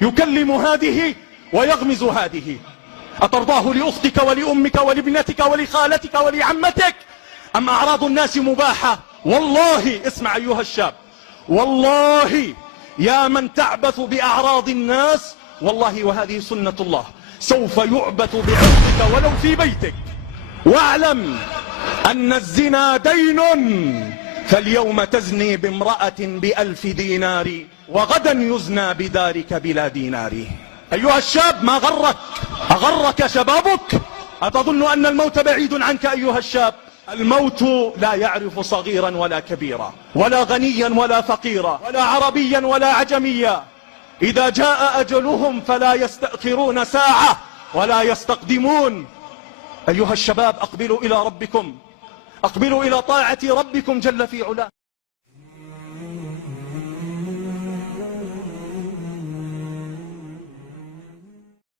يكلم هذه ويغمز هذه. أترضاه لأختك ولأمك ولابنتك ولخالتك ولعمتك؟ أم أعراض الناس مباحة؟ والله اسمع أيها الشاب، والله يا من تعبث بأعراض الناس، والله وهذه سنة الله، سوف يعبث بعرضك ولو في بيتك. واعلم أن الزنا دين، فاليوم تزني بامرأة ب1000 دينار، وغدا يزنى بدارك بلا دينار. أيها الشاب، ما غرك؟ أغرك شبابك؟ أتظن أن الموت بعيد عنك أيها الشاب؟ الموت لا يعرف صغيرا ولا كبيرا، ولا غنيا ولا فقيرا، ولا عربيا ولا عجميا. إذا جاء أجلهم فلا يستأخرون ساعة ولا يستقدمون. أيها الشباب، أقبلوا إلى ربكم، أقبلوا إلى طاعة ربكم جل في علاه.